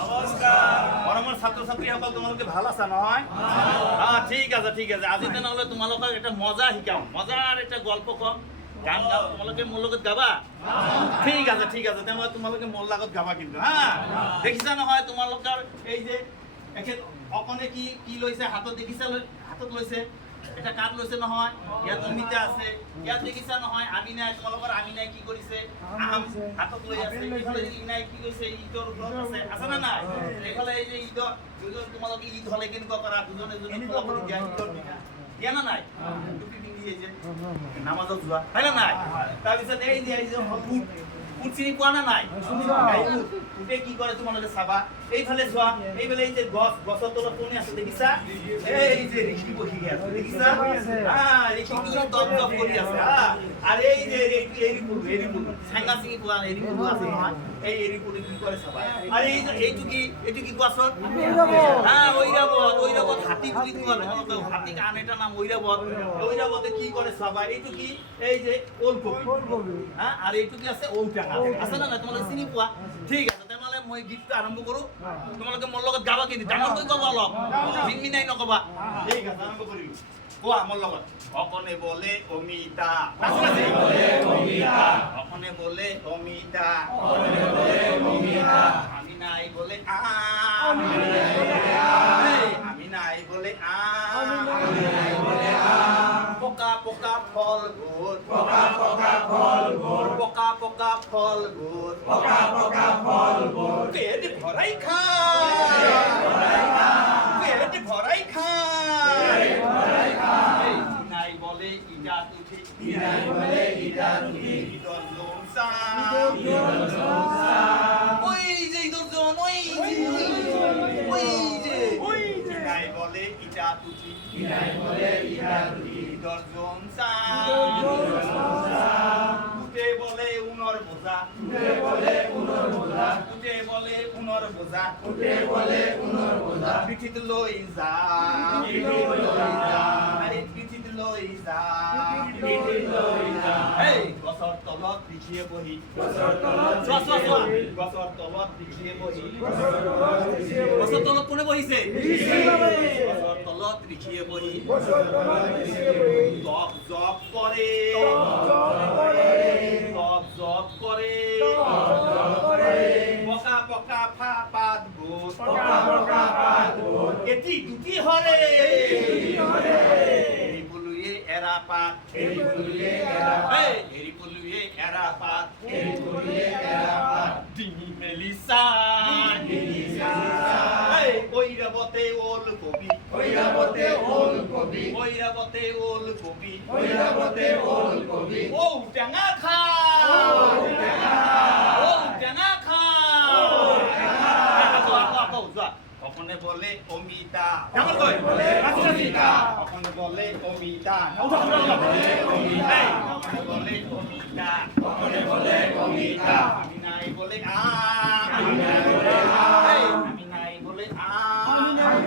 নমস্কার আমার ছাত্রছাত্রী সকল তোমালোকে ভাল আছা নহয়? ঠিক আছে ঠিক আছে। আজি তেনেহ'লে তোমালোকক এটা মজা শিকাম, মজাৰ এটা গল্প কম। গান গাও, তোমালোকে মোৰ লগত গাবা? ঠিক আছে ঠিক আছে, তেনেহ'লে তোমালোকে মোৰ লগত গাবা কিন্তু হা। দেখিছা নহয় তোমালোকৰ এই যে এখেত অকণে কি কি লৈছে হাতত, দেখিছা হাতত লৈছে এটা কাঠ লৈছে নহয়, ইয়াত অমিতা আছে, ইয়াত দেখিছা নহয় আমিনাই, তোমালোকৰ আমিনাই কি কৰিছে আম হাতত লৈ আছে, এইফালে ইনাই কি কৰিছে ঈদৰ ওপৰত আছে, আছে নে নাই? এইফালে এই যে ঈদৰ দুজন, তোমালোকে ঈদ হ'লে কেনেকুৱা কৰা, দুজনে দুজনে খোলা দিয়া ঈদৰ দিনা দিয়া না নাই? টুপি পিন্ধি এই যে নামাজত যোৱা হয় না নাই? তাৰপিছত এই যে বুট বুট চিনি পোৱা না নাই? বুটে কি কৰে তোমালোকে চাবা, এইফালে চোৱা, এইফালে এই যে গছ, গছৰ তলত কোনে আছে দেখিছা? এই যে ঋষি বহি আছে দেখিছা? ঋষি কি দপ দপ কৰি আছে। আর এই যে এরিপুর ছেঙ্গা চিঙি পোৱা এরিপুর আছে নহয়, এই এরিপুরে কি করে চাবা। আর এই যে এইটো কি কোৱাচোন? ঐৰাবত হাতী বুলি কোৱা নহয়, হাতী কান এটা নাম ঐৰাবত। ঐৰাবতে কি করে চাবা, এইটো কি এই যে ওলকবি, আর এইটো কি আছে ঔটেঙা, আছে না নাই? তোমালোকে চিনি পোৱা? ঠিক আছে, তেনেহ'লে মই গীতটো আৰম্ভ কৰো, তোমালোকে মোৰ লগত গাবা কিন্তু ডাঙৰকৈ ক'বা, অলপ মিনমিনাই নকবা। ঠিক আছে, আৰম্ভ কৰিলো। কোৱা মোৰ লগত। অকণে বলে অমিতা, অকণে বলে অমিতা, আমি নাই বলে আম, আমি নাই বলে আম, পকা পকা ফল গোট, পকা পকা ফল গোট, পকা পকা ফল গোট, পকা পকা ফল গোট, পেট ভরাই খা, পেট ভরাই খা, নাই বলে ইটা তুঠি, নাই বলে ইটা তুঠি, ঈদর জোনসা, ওই যে ঈদর জোন, ওই যে নাই বলে ইটা তুঠি, নাই বলে ইটা তুঠি, ঈদর জোনসা, উঠে বলে উনর বোঝা, উঠে বলে উনর বোঝা, উঠে বলে উনর বোঝা, উঠে বলে উনর বোঝা, পিঠিত লই যা, পিঠিত লই যা, আরে পিঠিত লই যা, পিঠিত লই যা, এই গছৰ তলত পিঠিয়ে বহি, গছৰ তলত গছৰ তলত পিঠিয়ে বহি, গছৰ তলত কোনে বহিছে? গছৰ তলত পিঠিয়ে বহি, জপ জপ করে, জপ জপ করে, পকা পকা পাত গোট, পকা পকা পাত গোট, এটি দুটি হরে, এরি বলুয়ে এরা পাত, এরি বলুয়ে এরা পাত, এরি বলুয়ে এরা পাত, এরি বলুয়ে এরা পাত, ডিঙি মেলিসা, ডিঙি মেলিসা, ঐরাবতে ওল কবি, ঐরাবতে ওল কবি, ঐরাবতে ওল কবি, ঐরাবতে ওল কবি, ও টেঙা খা, ও টেঙা, ও টেঙা খা, ও টেঙা, অকণে বলে অমিতা, ডাঙৰকৈ বলে অমিতা, অকণে বলে অমিতা, অকণে বলে অমিতা, অকণে বলে অমিতা, অকণে বলে অমিতা, আমি নাই বলে আম, আমি নাই বলে আম, আমি নাই বলে আম, আমি নাই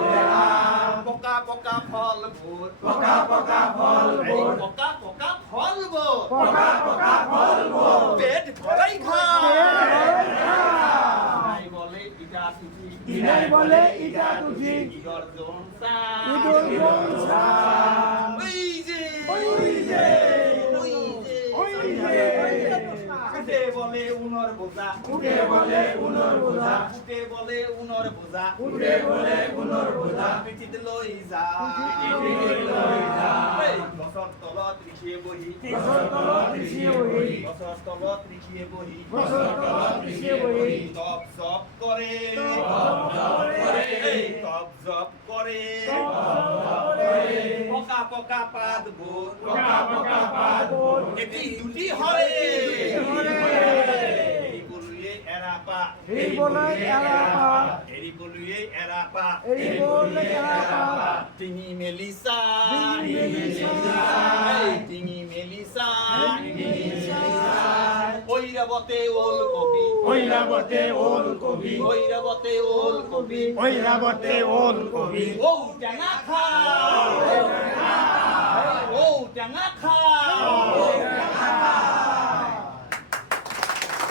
বলে আম, পকা পকা ফল ভোর, পকা পকা ফল ভোর, পকা পকা ফল ভোর, পকা পকা ফল ভোর, পেট ভরাই খা, নাই বলে ইটা তুঠি, নাই বলে ইটা তুঠি, ঈদর জোনসা, ঈদর জোনসা, ওই যে ওই যে ওই যে ওই যে, উঠে বলে উনর বোঝা, উঠে বলে উনর বোঝা, উঠে বলে উনর বোঝা, উঠে বলে উনর বোঝা, পিঠিত লই যা, পিঠিত লই যা, এই গছৰ তলত ঋষিয়ে বহি, গছৰ তলত ঋষিয়ে বহি, গছৰ তলত ঋষিয়ে বহি, গছৰ তলত ঋষিয়ে বহি, জপ জপ কৰে, জপ জপ কৰে, এই জপ জপ কৰে, পকা পকা পাত বোৰ, পকা পকা পাত বোৰ, এটি দুটি হৰে, এৰি বলুয়ে এৰা পা, এই বলে এৰা পা, এৰি বলুয়ে এৰা পা, এই বলে এৰা পা, ডিঙি মেলিসা, ডিঙি মেলিসা, এই ডিঙি মেলিসা, ডিঙি মেলিসা, ঐরাবতে ওল কবি, ঐরাবতে ওল কবি, ঐরাবতে ওল কবি, ঐরাবতে ওল কবি, ও টেঙা খা, ও টেঙা খা,